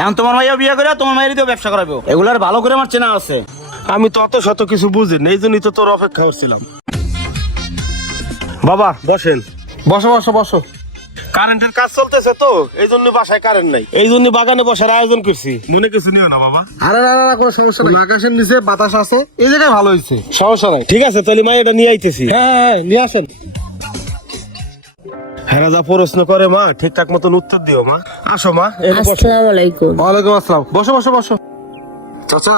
এখন তোমার মাইয়া বিয়ে করে তোমার মায়ের দিয়েও ব্যবসা করাবো, এগুলার ভালো করে আমার চেনা আছে। আমি তো অত শত কিছু বুঝি না, এই জন্যই তো তোর অপেক্ষা করছিলাম। বাবা বসেন। বসো বসো বসো। কারেন্টের কাজ চলতেছে তো, এই জন্য বাসায় কারেন্ট নাই, এই জন্য বাগানে বসার আয়োজন করছি। মনে কিছু নিও না বাবা। আরে না না না, কোনো সমস্যা নেই, আকাশের নিচে বাতাস আছে, এই জায়গায় ভালো হয়েছে, সমস্যা নাই। ঠিক আছে, তাহলে মা এটা নিয়ে আইতেছি। হ্যাঁ হ্যাঁ নিয়ে আসেন। হ্যাঁ যা প্রশ্ন করে মা ঠিকঠাক মতন উত্তর দিও মা। আসো মা, আসসালামু আলাইকুম। ওয়ালাইকুম আসসালাম। বসো বসো বসো। চাচা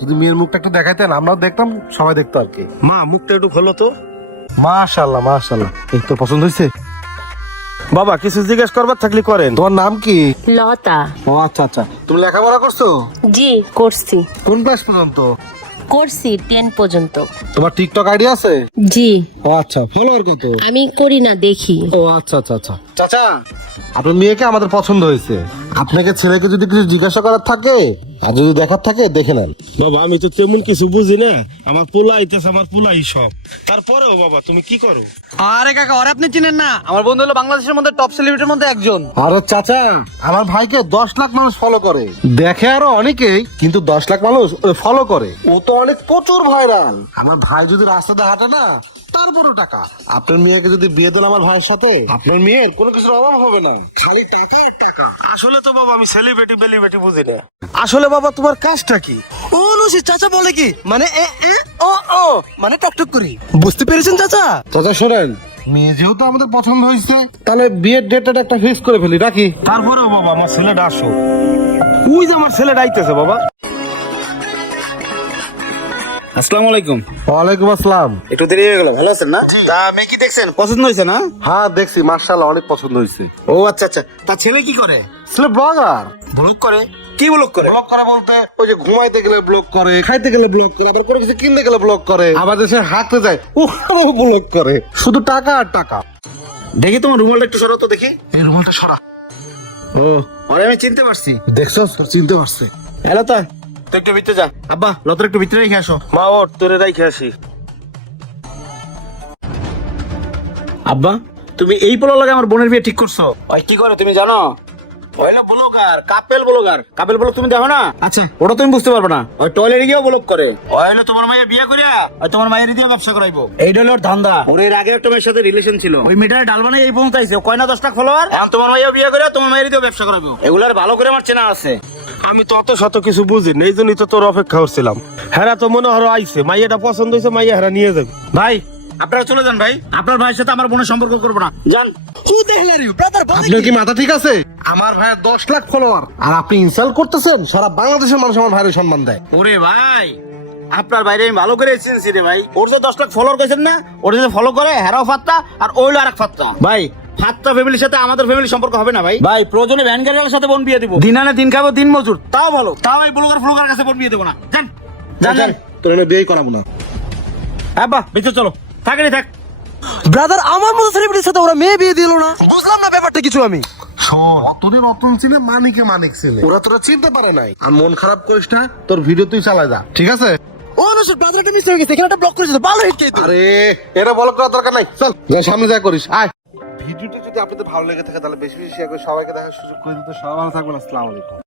যদি মেয়ের মুখটা একটু দেখাইতেন, আমরাও দেখতাম, সবাই দেখতো আর কি। মা মুখটা একটু খোলো তো। মাশাআল্লাহ মাশাআল্লাহ, এই তো পছন্দ হয়েছে। বাবা কিছু জিজ্ঞেস করবার থাকলে করেন। তোমার নাম কি? লতা। ও আচ্ছা আচ্ছা, তুমি লেখাপড়া করছো? জি করছি। কোন ক্লাস পর্যন্ত? করছি 10 পর্যন্ত। তোমার টিকটক আইডি আছে? জি। ও আচ্ছা, ফলোয়ার কত? আমি করি না, দেখি। ও আচ্ছা আচ্ছা আচ্ছা। চাচা আপনার মেয়েকে আমাদের পছন্দ হয়েছে, আপনাকে ছেলেকে যদি কিছু জিজ্ঞাসা করার থাকে আর যদি দেখার থাকে দেখে নেন। বাবা আমি তো তেমন কিছু বুঝি না, আমার পোলা আইতেছে, আমার পোলাই সব। তারপরেও বাবা তুমি কি করো? আরে কাকা, ওরা আপনি চিনেন না? আমার বন্ধু হলো বাংলাদেশের মধ্যে টপ সেলিব্রিটির মধ্যে একজন। আরে চাচা, আমার ভাইকে 10 লাখ মানুষ ফলো করে, দেখে আরো অনেকেই, কিন্তু 10 লাখ মানুষ ফলো করে, ও তো অনেক প্রচুর ভাইরাল। আমার ভাই যদি রাস্তাতে হাঁটে না, তারপরও টাকা। আপনার মেয়েকে যদি বিয়ে দেন আমার ভাইয়ের সাথে, আপনার মেয়ের কোনো কিছুর অভাব হবে না, খালি টাকা আর টাকা। আসলে তো বাবা আমি সেলিব্রিটি বেলিব্রিটি বুঝি না। আসলে বাবা তোমার কাজটা কি? ও নুসি, চাচা বলে কি মানে ও ও মানে টকটক করি, বুঝতে পেরেছেন চাচা? চাচা শোনেন, মেয়ে যেহেতু আমাদের পছন্দ হয়েছে, তাহলে বিয়ের ডেটটা একটা ফিক্স করে ফেলি, রাখি। তারপরেও বাবা আমার ছেলেটা আসো। ওই যে আমার ছেলেটা আইতেছে বাবা। আসসালামু আলাইকুম। ওয়ালাইকুম আসসালাম। একটু দেরি হয়ে গেল, ভালো আছেন না? তা মেয়ে কি দেখছেন, পছন্দ হয়েছে না? হ্যাঁ দেখছি, মার্শাল্লাহ অনেক পছন্দ হয়েছে। ও আচ্ছা আচ্ছা। তা ছেলে কি করে? ছেলে ব্লগার। ব্লগ করে? কি ব্লগ করে? ব্লগ করে বলতে ওই যে ঘুমাইতে গেলে ব্লগ করে, খাইতে গেলে ব্লগ করে, আবার কোনো কিছু কিনতে গেলে ব্লগ করে, আবার দেশে হাঁটতে যায় ওখানেও ব্লগ করে, শুধু টাকা আর টাকা। দেখি তোমার রুমালটা একটু সরাও তো দেখি। এই রুমালটা সরা। ও আরে আমি চিনতে পারছি। দেখছো চিনতে পারছে। হ্যালো তা তুই একটু ভিতরে যা। আব্বা লতার একটু ভিতরে রেখে আসো। মা ওর তোরে রাইখে আসি। আব্বা তুমি এই পোলা লাগে আমার বোনের বিয়ে ঠিক করছো? ওই কি করে তুমি জানো? ওইলা blogger, couple blogger. Couple blog তুমি দেখো না? আচ্ছা ওটা তুমি বুঝতে পারবে না। ওই টয়লেটে গিয়েও ব্লগ করে। ওই হলো তোমার মাইয়া বিয়ে করিয়া ওই তোমার মায়ের দিয়ে ব্যবসা করাইবো, এইটা হলো ওর ধান্দা। ওর এর আগে একটা মেয়ের সাথে রিলেশন ছিল, ওই মেয়েটারে ডাল বানাই এই পর্যন্ত আইছে, কয় না 10 লাখ ফলোয়ার। এখন তোমার মাইয়া বিয়ে করিয়া তোমার মায়ের দিয়ে ব্যবসা করাইবো, এগুলার ভালো করে আমার চেনা আছে। আমি তো অত শত কিছু বুঝি না, এই জন্যই তো তোর অপেক্ষা করছিলাম। হ্যাঁ তো মনে হলো আইছে, মাইয়াটা পছন্দ হয়েছে, মাইয়া হারা নিয়ে যাবে। ভাই আপনারা চলে যান ভাই, আপনার ভাইয়ের সাথে আমার বোনের সম্পর্ক করবো না, যান। আপনার কি মাথা ঠিক আছে? আমার ভাইয়ের 10 লাখ ফলোয়ার, আর আপনি ইনসাল্ট করতেছেন। সারা বাংলাদেশের মানুষ আমার ভাইয়ের সম্মান দেয়। ওরে ভাই আপনার বাইরে আমি ভালো করে চিনছি রে ভাই। ওর যে 10 লাখ ফলোয়ার কইছেন না, ওর যে ফলো করে হেরাও ফাত্তা আর ওইলো আরেক ফাত্তা। ভাই ফাত্তা ফ্যামিলির সাথে আমাদের ফ্যামিলির সম্পর্ক হবে না ভাই। ভাই প্রয়োজনে ভ্যান গাড়িওয়ালার সাথে বোন বিয়ে দিব, দিন আনে দিন খাবো, দিন মজুর, তাও ভালো। তাও এই ব্লগার ফ্লগার কাছে বোন বিয়ে দেবো না, যান যান যান। তোর এনে বিয়েই করাবো না। আব্বা ভিতরে চলো, থাকেনি থাক। ব্রাদার আমার মতো সেলিব্রিটির সাথে ওরা মেয়ে বিয়ে দিল না, বুঝলাম না ব্যাপারটা কিছু আমি। তোদের রতন ছিলে, মানিকে মানিক ছিলে, ওরা তোরা চিনতে পারে নাই। আর মন খারাপ করিস না, তোর ভিডিও তুই চালাই যা, ঠিক আছে? ও না স্যার, ব্রাদার একটা মিস হয়ে গেছে, এখানে একটা ব্লক করেছে তো, ভালো হিট খেয়ে। আরে এটা বল করার দরকার নাই, চল যা সামনে যা করিস, আয়। ভিডিওটি যদি আপনাদের ভালো লেগে থাকে তাহলে বেশি বেশি শেয়ার করে সবাইকে দেখার সুযোগ করে দিতে। সবাই ভালো থাকবেন, আসসালামু আলাইকুম।